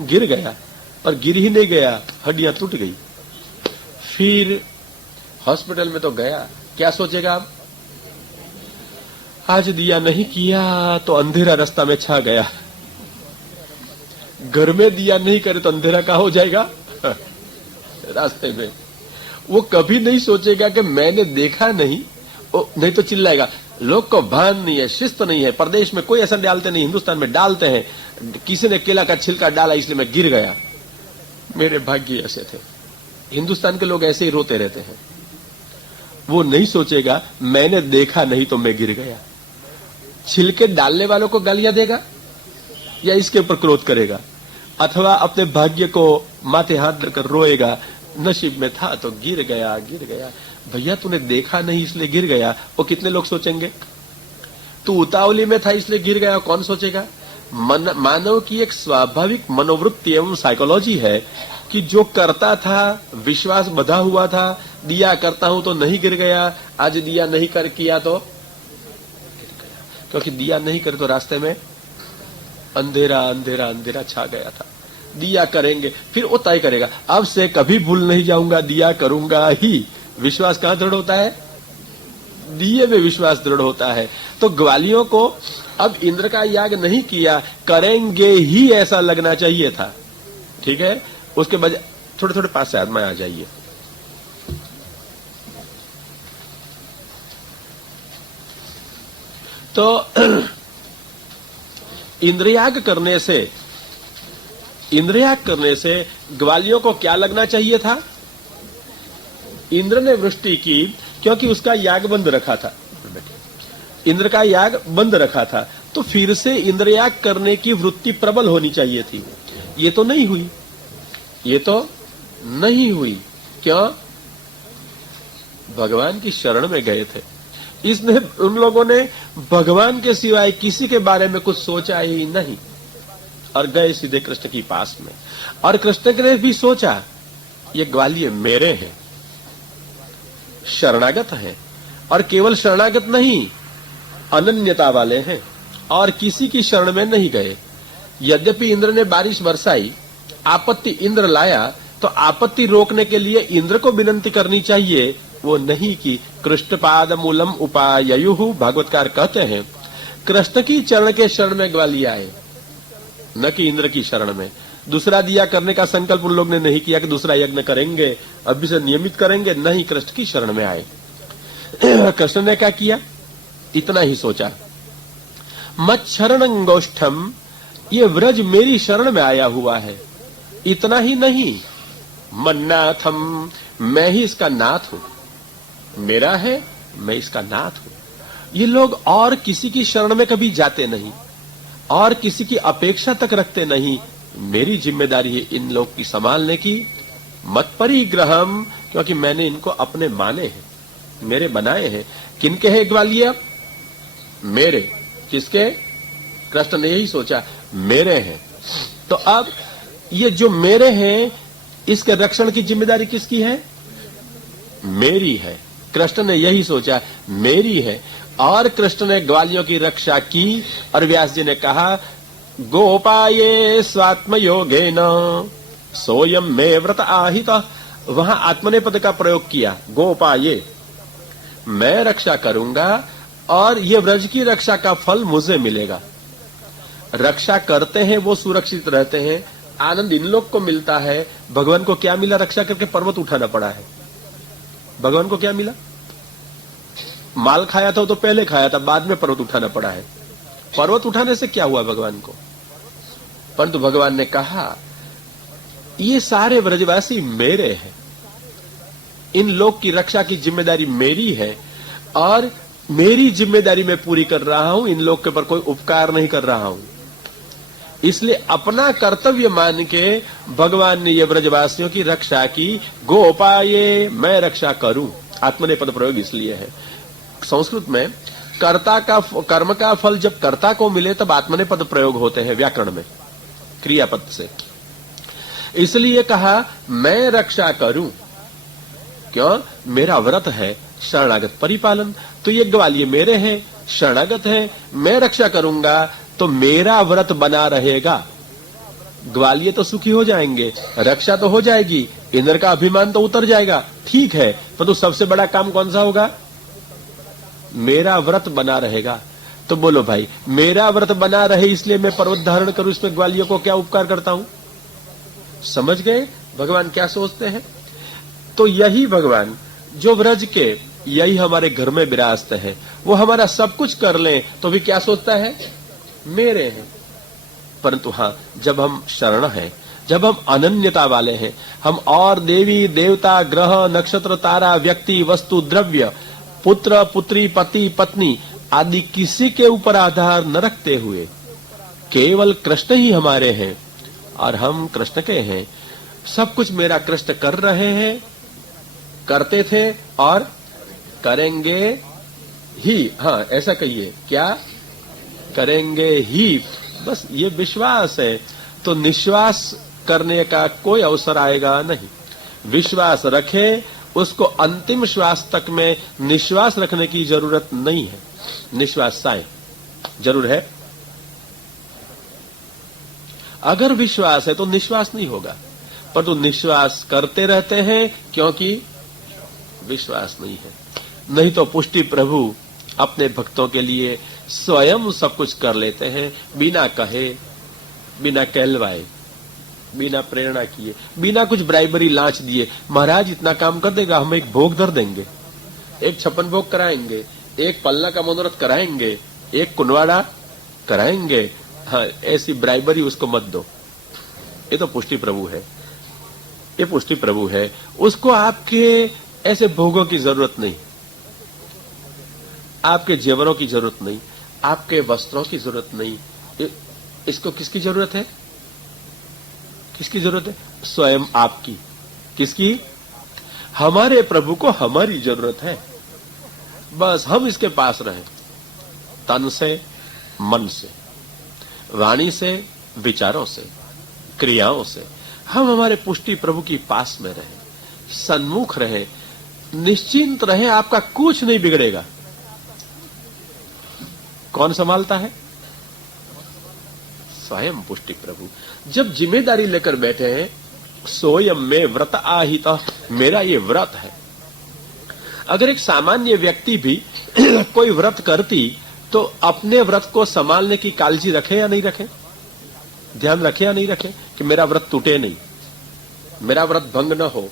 गिर गया। और गिर ही नहीं गया, हड्डियां टूट गई। फिर हॉस्पिटल में तो गया, क्या सोचेगा आप? आज दिया नहीं किया तो अंधेरा रास्ता में छा गया। घर में दिया नहीं करे तो अंधेरा कहां हो जाएगा? रास्ते में। वो कभी नहीं सोचेगा कि मैंने देखा नहीं, नहीं तो चिल्लाएगा, लोग को भान नहीं है, शिस्त नहीं है, प्रदेश में कोई ऐसा डालते नहीं, हिंदुस्तान में डालते हैं, किसी ने केला का छिलका डाला इसलिए मैं गिर गया, मेरे भाग्य ऐसे थे। हिंदुस्तान के लोग ऐसे ही रोते रहते हैं। वो नहीं सोचेगा मैंने देखा नहीं तो मैं गिर गया। छिलके डालने वालों को गालियां देगा या इसके ऊपर क्रोध करेगा, अथवा अपने भाग्य को माथे हाथ धरकर रोएगा, नसीब में था तो गिर गया, गिर गया। भैया तूने देखा नहीं इसलिए गिर गया, वो कितने लोग सोचेंगे? तू उतावली में था इसलिए गिर गया, कौन सोचेगा? मानव की एक स्वाभाविक मनोवृत्ति एवं साइकोलॉजी है कि जो करता था, विश्वास बधा हुआ था, दिया करता हूं तो नहीं गिर गया, आज दिया नहीं कर किया तो गिर गया। क्योंकि दिया नहीं करे तो रास्ते में अंधेरा अंधेरा अंधेरा छा गया था। दिया करेंगे फिर वो तय करेगा, अब से कभी भूल नहीं जाऊंगा, दिया करूंगा ही। विश्वास कहां दृढ़ होता है? दिए में विश्वास दृढ़ होता है। तो ग्वालियों को अब इंद्र का याग नहीं किया, करेंगे ही ऐसा लगना चाहिए था। ठीक है, उसके बजाय थोड़े थोड़े पास से आदमी आ जाइए। तो इंद्रयाग करने से ग्वालियों को क्या लगना चाहिए था? इंद्र ने वृष्टि की क्योंकि उसका याग बंद रखा था, इंद्र का याग बंद रखा था, तो फिर से इंद्रयाग करने की वृत्ति प्रबल होनी चाहिए थी। ये तो नहीं हुई, ये तो नहीं हुई। क्यों? भगवान की शरण में गए थे, इसने उन लोगों ने भगवान के सिवाय किसी के बारे में कुछ सोचा ही नहीं और गए सीधे कृष्ण के पास में। और कृष्ण ने भी सोचा ये ग्वालियर मेरे हैं, शरणागत हैं, और केवल शरणागत नहीं, अनन्यता वाले हैं और किसी की शरण में नहीं गए। यद्यपि इंद्र ने बारिश बरसाई, आपत्ति इंद्र लाया, तो आपत्ति रोकने के लिए इंद्र को विनंती करनी चाहिए, वो नहीं कि कृष्णपाद मूलम उपाययुः। भागवतकार कहते हैं कृष्ण की चरण के शरण में ग्वालियर आए, न कि इंद्र की शरण में। दूसरा दिया करने का संकल्प उन लोग ने नहीं किया कि दूसरा यज्ञ करेंगे, अभी से नियमित करेंगे, नहीं, कृष्ण की शरण में आए। कृष्ण ने क्या किया? इतना ही सोचा, मच्छरणं गोष्ठम, ये व्रज मेरी शरण में आया हुआ है। इतना ही नहीं, मन्नाथम, मैं ही इसका नाथ हूं, मेरा है, मैं इसका नाथ हूं। ये लोग और किसी की शरण में कभी जाते नहीं और किसी की अपेक्षा तक रखते नहीं। मेरी जिम्मेदारी है इन लोग की संभालने की। मत परिग्रहम, क्योंकि मैंने इनको अपने माने हैं, मेरे बनाए हैं। किनके हैं ग्वालियर? मेरे। किसके? कृष्ण ने यही सोचा, मेरे हैं। तो अब ये जो मेरे हैं, इसके रक्षण की जिम्मेदारी किसकी है? मेरी है। कृष्ण ने यही सोचा, मेरी है। और कृष्ण ने ग्वालियों की रक्षा की और व्यास जी ने कहा, गोपाये स्वात्म योगेन सोयम में व्रत आहिता। वहां आत्मनेपद का प्रयोग किया। गोपाये, मैं रक्षा करूंगा और ये व्रज की रक्षा का फल मुझे मिलेगा। रक्षा करते हैं वो सुरक्षित रहते हैं, आनंद इन लोग को मिलता है। भगवान को क्या मिला? रक्षा करके पर्वत उठाना पड़ा है। भगवान को क्या मिला? माल खाया था तो पहले खाया था, बाद में पर्वत उठाना पड़ा है। पर्वत उठाने से क्या हुआ भगवान को? परंतु भगवान ने कहा ये सारे व्रजवासी मेरे हैं, इन लोग की रक्षा की जिम्मेदारी मेरी है और मेरी जिम्मेदारी मैं पूरी कर रहा हूं, इन लोग के ऊपर कोई उपकार नहीं कर रहा हूं। इसलिए अपना कर्तव्य मान के भगवान ने ये व्रजवासियों की रक्षा की। गोपाये, मैं रक्षा करूं। आत्मनेपद प्रयोग इसलिए है। संस्कृत में कर्ता का कर्म का फल जब कर्ता को मिले तब आत्मनेपद प्रयोग होते हैं व्याकरण में, क्रियापद से। इसलिए कहा मैं रक्षा करूं। क्यों? मेरा व्रत है शरणागत परिपालन। तो ये ग्वालियर मेरे हैं, शरणागत है, मैं रक्षा करूंगा तो मेरा व्रत बना रहेगा। ग्वालियर तो सुखी हो जाएंगे, रक्षा तो हो जाएगी, इंद्र का अभिमान तो उतर जाएगा, ठीक है, परंतु सबसे बड़ा काम कौन सा होगा? मेरा व्रत बना रहेगा। तो बोलो भाई, मेरा व्रत बना रहे इसलिए मैं पर्वत धारण करूं, इसमें ग्वालियर को क्या उपकार करता हूं? समझ गए भगवान क्या सोचते हैं? तो यही भगवान जो व्रज के, यही हमारे घर में विराजते हैं, वो हमारा सब कुछ कर ले तो भी क्या सोचता है? मेरे हैं। परंतु हां, जब हम शरण हैं, जब हम अनन्यता वाले हैं, हम और देवी देवता ग्रह नक्षत्र तारा व्यक्ति वस्तु द्रव्य पुत्र पुत्री पति पत्नी आदि किसी के ऊपर आधार न रखते हुए केवल कृष्ण ही हमारे हैं और हम कृष्ण के हैं, सब कुछ मेरा कृष्ण कर रहे हैं, करते थे और करेंगे ही। हाँ, ऐसा कहिए, क्या करेंगे ही, बस ये विश्वास है। तो निश्वास करने का कोई अवसर आएगा नहीं। विश्वास रखे, उसको अंतिम श्वास तक में निश्वास रखने की जरूरत नहीं है। निश्वास साए जरूर है। अगर विश्वास है तो निश्वास नहीं होगा, पर तो निश्वास करते रहते हैं क्योंकि विश्वास नहीं है। नहीं तो पुष्टि प्रभु अपने भक्तों के लिए स्वयं सब कुछ कर लेते हैं, बिना कहे, बिना कहलवाए, बिना प्रेरणा किए, बिना कुछ ब्राइबरी लांच दिए। महाराज इतना काम कर देगा, हम एक भोग धर देंगे, एक 56 भोग कराएंगे, एक पलना का मनोरथ कराएंगे, एक कुनवाड़ा कराएंगे, हाँ, ऐसी ब्राइबरी उसको मत दो। ये तो पुष्टि प्रभु है, ये पुष्टि प्रभु है। उसको आपके ऐसे भोगों की जरूरत नहीं, आपके जेवरों की जरूरत नहीं, आपके वस्त्रों की जरूरत नहीं। इसको किसकी जरूरत है? किसकी जरूरत है? स्वयं आपकी। किसकी? हमारे प्रभु को हमारी जरूरत है। बस हम इसके पास रहें, तन से, मन से, वाणी से, विचारों से, क्रियाओं से। हम हमारे पुष्टि प्रभु की पास में रहें, सन्मुख रहें, निश्चिंत रहें, आपका कुछ नहीं बिगड़ेगा। कौन संभालता है? स्वयं पुष्टि प्रभु। जब जिम्मेदारी लेकर बैठे हैं, सोयम में व्रत आहित, मेरा ये व्रत है। अगर एक सामान्य व्यक्ति भी कोई व्रत करती तो अपने व्रत को संभालने की काळजी रखे या नहीं रखे, ध्यान रखे या नहीं रखे कि मेरा व्रत टूटे नहीं, मेरा व्रत भंग न हो।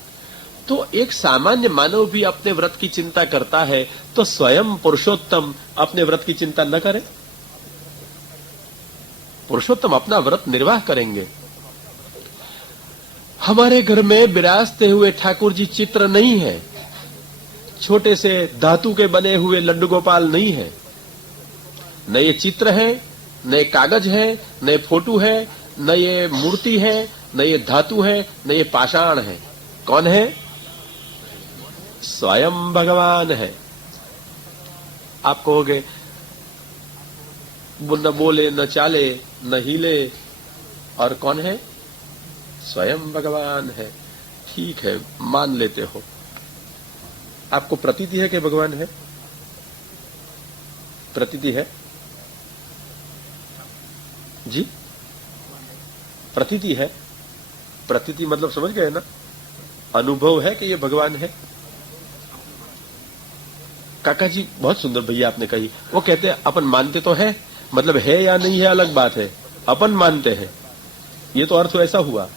तो एक सामान्य मानव भी अपने व्रत की चिंता करता है, तो स्वयं पुरुषोत्तम अपने व्रत की चिंता न करे? पुरुषोत्तम अपना व्रत निर्वाह करेंगे। हमारे घर में विराजते हुए ठाकुर जी चित्र नहीं है, छोटे से धातु के बने हुए लड्डू गोपाल नहीं है। न ये चित्र है, न ये कागज है, न ये फोटो है, न ये मूर्ति है, न ये धातु है, न ये पाषाण है। कौन है? स्वयं भगवान है। आप कहोगे न बोले, न चाले, न हिले, और कौन है? स्वयं भगवान है। ठीक है, मान लेते हो। आपको प्रतीति है कि भगवान है? प्रतीति है जी? प्रतीति है। प्रतीति मतलब समझ गए ना? अनुभव है कि ये भगवान है। काका जी बहुत सुंदर भैया आपने कही। वो कहते हैं अपन मानते तो है, मतलब है या नहीं है अलग बात है, अपन मानते हैं। ये तो अर्थ ऐसा हुआ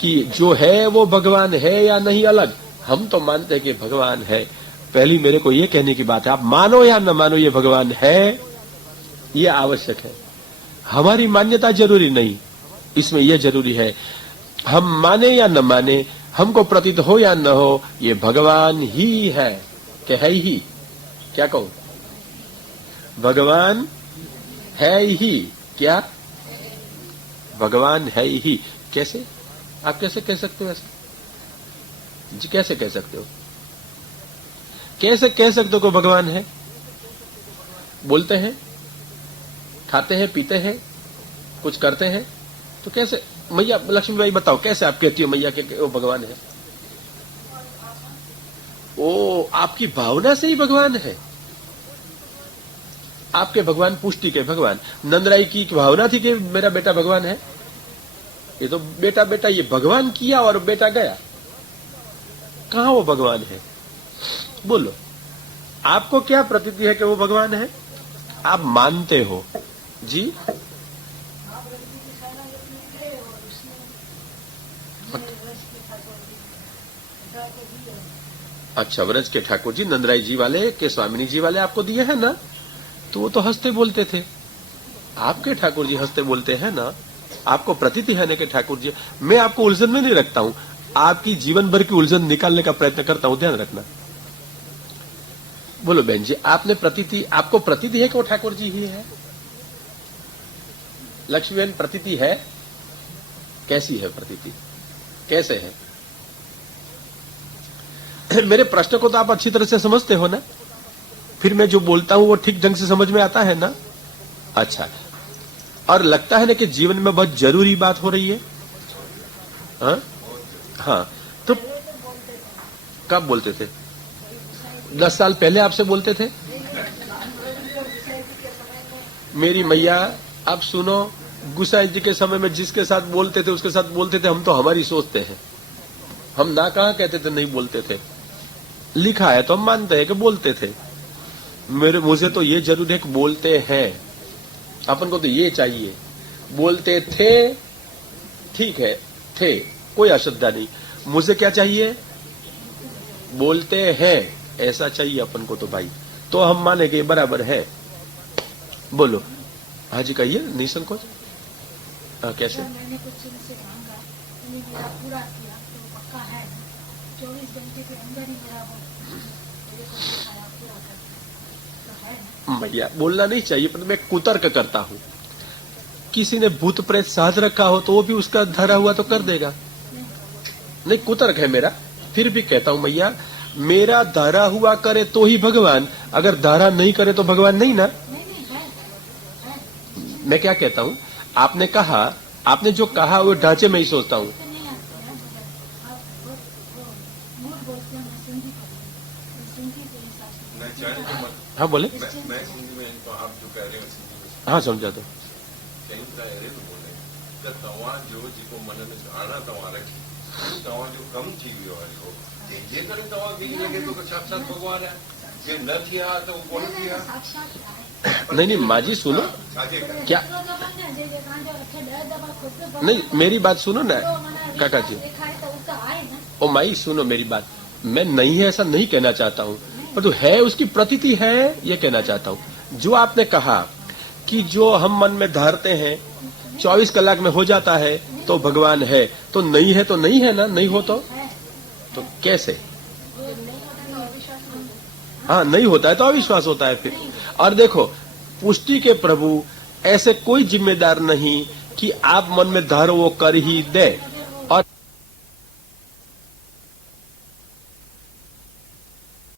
कि जो है वो भगवान है या नहीं अलग, हम तो मानते हैं कि भगवान है। पहली मेरे को ये कहने की बात है, आप मानो या न मानो ये भगवान है, ये आवश्यक है। हमारी मान्यता जरूरी नहीं, इसमें यह जरूरी है हम माने या न माने, हमको प्रतीत हो या न हो, ये भगवान ही है कि है ही। क्या कहूं? भगवान है ही। क्या? भगवान है ही। कैसे? आप कैसे कह सकते हो ऐसा जी? कैसे कह सकते हो? कैसे कह सकते हो कि भगवान है? बोलते हैं, खाते हैं, पीते हैं, कुछ करते हैं, तो कैसे? मैया लक्ष्मीबाई बताओ, कैसे आप कहती हो मैया के वो भगवान है? ओ, आपकी भावना से ही भगवान है। आपके भगवान पुष्टि के भगवान। नंदराई की भावना थी कि मेरा बेटा भगवान है। ये तो बेटा बेटा ये भगवान किया और बेटा गया। कहां वो भगवान है? बोलो, आपको क्या प्रतीति है कि वो भगवान है? आप मानते हो जी? अच्छा, व्रज के ठाकुर जी, नंदराई जी वाले के स्वामिनी जी वाले आपको दिए हैं ना, तो वो तो हंसते बोलते थे। आपके ठाकुर जी हंसते बोलते हैं ना, आपको प्रतीति है ना कि ठाकुर जी। मैं आपको उलझन में नहीं रखता हूं, आपकी जीवन भर की उलझन निकालने का प्रयत्न करता हूं, ध्यान रखना। बोलो बहन जी, आपने प्रतीति, आपको प्रतीति है कि वो ठाकुर जी ही है? लक्ष्मी बहन, प्रतीति है? कैसी है प्रतीति? कैसे है? मेरे प्रश्न को तो आप अच्छी तरह से समझते हो ना? फिर मैं जो बोलता हूं वो ठीक ढंग से समझ में आता है ना? अच्छा, और लगता है ना कि जीवन में बहुत जरूरी बात हो रही है। हाँ, तो कब बोलते थे? 10 साल पहले आपसे बोलते थे? मेरी मैया, आप सुनो, गुसाई जी के समय में जिसके साथ बोलते थे उसके साथ बोलते थे। हम तो हमारी सोचते हैं, हम ना कहा कहते थे, नहीं बोलते थे। लिखा है तो हम मानते हैं कि बोलते थे। मुझे तो ये जरूर है कि बोलते हैं। अपन को तो ये चाहिए, बोलते थे, ठीक है, थे, कोई अश्रद्धा नहीं। मुझे क्या चाहिए? बोलते हैं, ऐसा चाहिए अपन को तो भाई, तो हम माने कि बराबर है। बोलो। हाँ जी कहिए, निसंकोच। कैसे? मैंने कुछ इनसे मांगा, उन्हें मेरा पूरा किया तो पक्का है 24 घंटे के अंदर ही मेरा वो मेरे को दिखाया पूरा करता तो है ना। भैया बोलना नहीं चाहिए, पर मैं कुतर्क करता हूँ। किसी ने भूत प्रेत साध रखा हो तो वो भी उसका धरा हुआ तो कर देगा। नहीं, कुतर्क है मेरा। फिर भी कहता हूँ भैया, मेरा धरा हुआ करे तो ही भगवान, अगर धरा नहीं करे तो भगवान नहीं ना। नहीं है। मैं क्या कहता हूँ, आपने कहा, आपने जो कहा वो ढांचे में ही सोचता हूँ। नहीं आते हैं मगर आप वो मूड बोलते हैं, मैं सिंधी सिंधी के हिसाब से। हाँ बोले। मैं सिंधी में तो आप जो कह रहे हो सिंधी में हाँ समझा दो। कहीं का अरे तो बोले त तव्हां जो जेको मन में धारणा तव्हां रखी तव्हां जो कम थी वियो आहे उहो जंहिंजे करे तव्हांखे ईअं लॻे थो कि साक्षात भॻवान आहे। जे न थिया त उहो कोन थिया। साक्षात आहे। नहीं नहीं माँ जी सुनो, छाजे करे क्या नहीं, मेरी बात सुनो ना काका जी। ओ माई सुनो मेरी बात, मैं नहीं है ऐसा नहीं कहना चाहता हूँ, पर तो है उसकी प्रतीति है ये कहना चाहता हूँ। जो आपने कहा कि जो हम मन में धारते हैं 24 कलाक में हो जाता है तो भगवान है, तो नहीं है तो नहीं है ना, नहीं हो तो कैसे? हाँ नहीं होता है तो अविश्वास होता है फिर। और देखो पुष्टि के प्रभु ऐसे कोई जिम्मेदार नहीं कि आप मन में धारो वो कर ही दे।